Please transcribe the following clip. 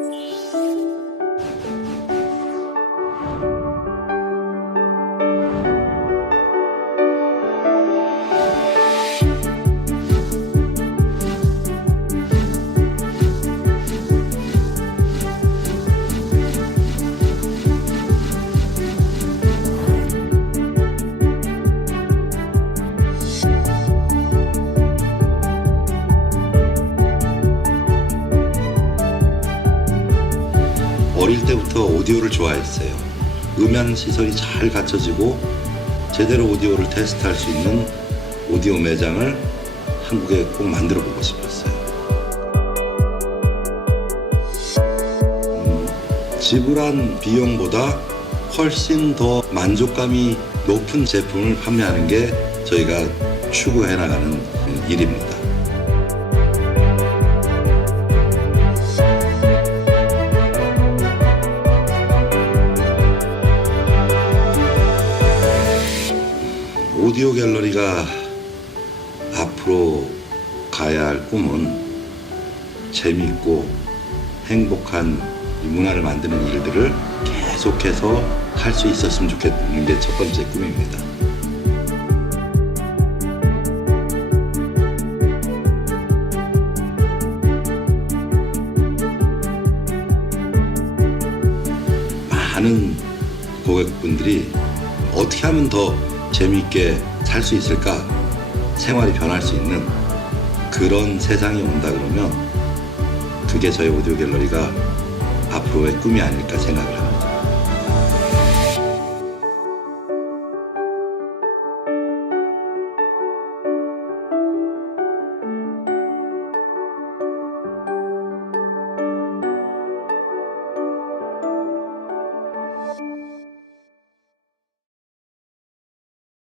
Música 어릴 때부터 오디오를 좋아했어요. 음향 시설이 잘 갖춰지고 제대로 오디오를 테스트할 수 있는 오디오 매장을 한국에 꼭 만들어 보고 싶었어요. 음, 지불한 비용보다 훨씬 더 만족감이 높은 제품을 판매하는 게 저희가 추구해 나가는 일입니다. 오디오 갤러리가 앞으로 가야 할 꿈은 재미있고 행복한 이 문화를 만드는 일들을 계속해서 할 수 있었으면 좋겠는 게 첫 번째 꿈입니다. 많은 고객분들이 어떻게 하면 더 재미있게 살 수 있을까 생활이 변할 수 있는 그런 세상이 온다 그러면 그게 저희 오디오 갤러리가 앞으로의 꿈이 아닐까 생각을 합니다.